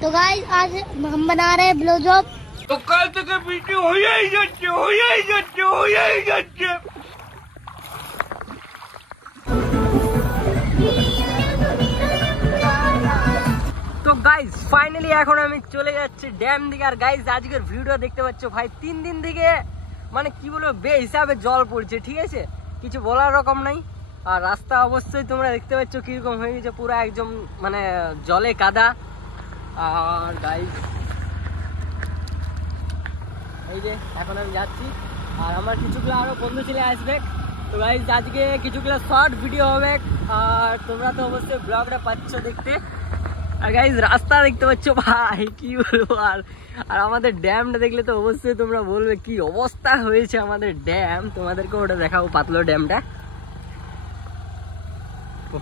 तो गाइस आज हम बना रहे हैं ब्लो जॉब। तो कल तक वीडियो हो जाते। तो गाइस ফাইনালি এখন আমি চলে যাচ্ছি ড্যাম দিকে। আর গাইস আজকের ভিডিও দেখতে পাচ্ছ ভাই 3 দিন থেকে মানে কি বলবো বে হিসাবে জল পড়ছে, ঠিক আছে, কিছু বলার রকম নাই। আর রাস্তা অবশ্যই তোমরা দেখতে পাচ্ছ কিরকম হয়ে গেছে, পুরো একদম মানে জলে কাদা। আর গাইস এই যে এখন আমি যাচ্ছি আর আমার কিছুগুলো আরো বন্ধু ছেলে আসবে। তো গাইস আজকে কিছুগুলো শর্ট ভিডিও হবে আর তোমরা তো অবশ্যই ব্লগটা পাচ্ছ দেখতে। আর গাইস রাস্তা দেখতে পাচ্ছ ভাই কি বলবো। আর আমাদের ড্যামটা দেখলে তো অবশ্যই তোমরা বলবে কি অবস্থা হয়েছে আমাদের ড্যাম। তোমাদেরকে ওটা দেখাবো পাতলো ড্যামটা।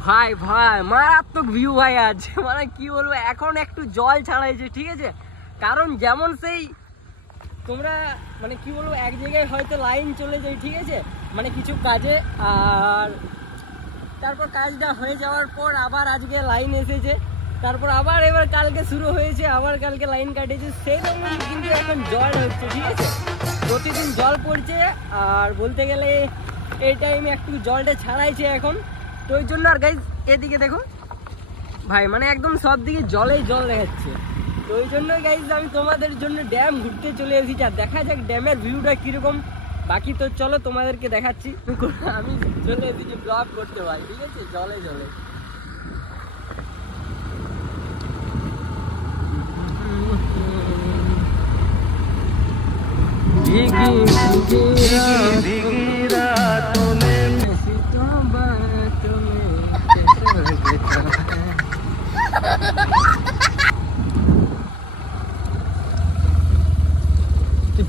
ভাই ভাই মারাত্মক ভিউ ভাই আজ, মানে কি বলবো এখন একটু জল ছাড়াইছে, ঠিক আছে। কারণ যেমন সেই তোমরা মানে কি বলবো এক জায়গায় হয়তো লাইন চলে যায়, ঠিক আছে, মানে কিছু কাজে। আর তারপর কাজটা হয়ে যাওয়ার পর আবার আজকে লাইন এসেছে, তারপর আবার এবার কালকে শুরু হয়েছে, আবার কালকে লাইন কাটেছে, সেই রকম কিন্তু এখন জল হচ্ছে, ঠিক আছে। প্রতিদিন জল পড়ছে আর বলতে গেলে এই টাইমে একটু জলটা ছাড়াইছে এখন, তো ওই জন্য। আর গাইজ এদিকে দেখো ভাই মানে একদম সব দিকে জলেই জল দেখাচ্ছে, তো ওই জন্য গাইজ আমি তোমাদের জন্য ড্যাম ঘুরতে চলে এসেছি। আর দেখা যাক ড্যামের ভিউটা কিরকম। বাকি তো চলো তোমাদেরকে দেখাচ্ছি। আমি চলে এসেছি ব্লগ করতে ভাই, ঠিক আছে, জলে জলে।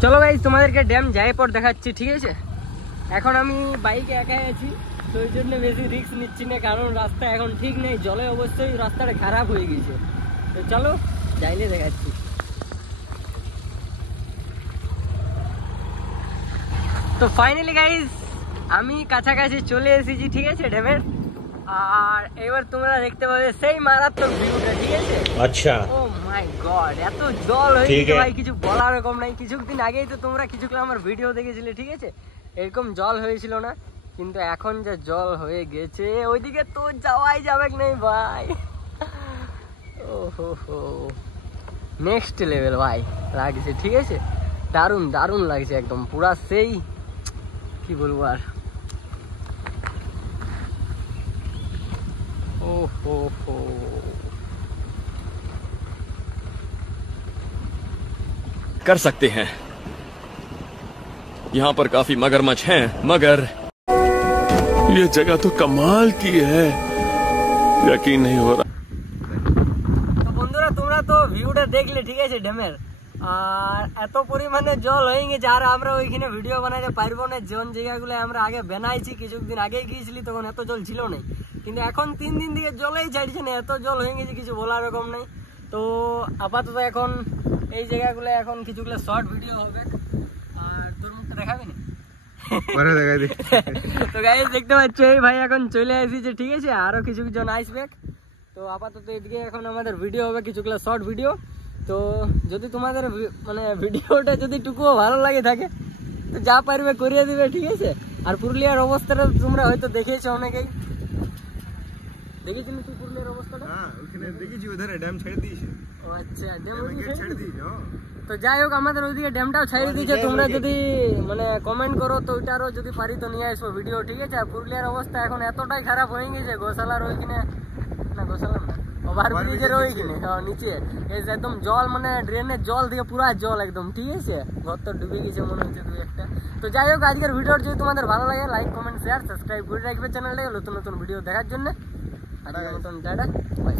চলো ভাই তোমাদেরকে ড্যাম যাই পর দেখাচ্ছি, ঠিক আছে। এখন আমি বাইকে একাই আছি, তো ওই জন্য বেশি রিস্ক নিচ্ছি না, কারণ রাস্তা এখন ঠিক নেই, জলে অবশ্যই রাস্তাটা খারাপ হয়ে গেছে। তো চলো যাইলে দেখাচ্ছি। তো ফাইনালি গাইজ আমি কাছাকাছি চলে এসেছি, ঠিক আছে, ড্যামের। আর এবার তোমরা দেখতে পাবে সেই মারাত্মক ভিউটা, ঠিক আছে। আচ্ছা ও মাই গড এত জল হয়ে গেছে ভাই কিছু বলার রকম নাই। কিছুদিন আগেই তো তোমরা কিছুগুলো আমার ভিডিও দেখেছিলে, ঠিক আছে, এরকম জল হয়েছিল না, কিন্তু এখন যে জল হয়ে গেছে ওইদিকে তো যাওয়াই যাবে না ভাই। ও হো হো নেক্সট লেভেল ভাই লাগছে, ঠিক আছে, দারুণ দারুণ লাগছে একদম পুরা সেই কি বলবো আর। ও হো হো कर सकते हैं, यहाँ पर काफी मगरमच्छ हैं, मगर ये जगह तो कमाल की है, यकीन नहीं हो रहा। তো বন্ধুরা তোমরা তো ভিউটা দেখলে, ঠিক আছে, ড্যামের। আর এত পরিমাণে জল হয়ে গেছে আর আমরা ওইখানে ভিডিও বানাতে পারবো না। যেমন জায়গাগুলো আমরা আগে বানাইছি, কিছুদিন আগেই গিয়েছিলি তখন এত জল ছিল না, কিন্তু এখন 3 দিন থেকে জলেই ছাড়ছে না, এত জল হয়ে গেছে কিছু বলার রকম নেই। তো আপাতত এখন এই জায়গাগুলো এখন কিছুগুলো শর্ট ভিডিও হবে। আর তোর মুখটা দেখাবি না পরে দেখাই দি। তো গাইস দেখতে পাচ্ছ এই ভাই এখন চলে এসেছে, ঠিক আছে, আরো কিছু জন আসবে। তো আপাতত এদিকে এখন আমাদের ভিডিও হবে কিছুগুলো শর্ট ভিডিও। তো যদি তোমাদের মানে ভিডিওটা যদি টুকুও ভালো লাগে থাকে তো যা পারবে করিয়ে দিবে, ঠিক আছে। আর পুরুলিয়ার অবস্থাটা তোমরা হয়তো দেখেছো অনেকেই, দেখেছিলি তুই পুরুলিয়ার অবস্থাটা? হ্যাঁ ওখানে দেখেছি, ওধারে ড্যাম ছেড়ে দিয়েছে। ও আচ্ছা ড্যাম ছেড়ে দিয়েছে। তো যাই হোক আমাদের ওইদিকে ড্যামটাও ছেড়ে দিয়েছে। তোমরা যদি মানে কমেন্ট করো তো ওইটারও যদি পারি তো নিয়ে আসবো ভিডিও, ঠিক আছে। আর পুরুলিয়ার অবস্থা এখন এতটাই খারাপ হয়ে গেছে, গোশালার ওইখানে না, গোশালার না, ওভারব্রিজের ওইখানে নিচে একদম জল, মানে ড্রেনের জল দিয়ে পুরা জল একদম, ঠিক আছে, ঘর তো ডুবে গেছে মনে হচ্ছে দুই একটা। তো যাই হোক আজকের ভিডিওর যদি তোমাদের ভালো লাগে লাইক কমেন্ট শেয়ার সাবস্ক্রাইব করে রাখবে চ্যানেলটাকে নতুন নতুন ভিডিও দেখার জন্য। আজকের মতন টাটা, বাই।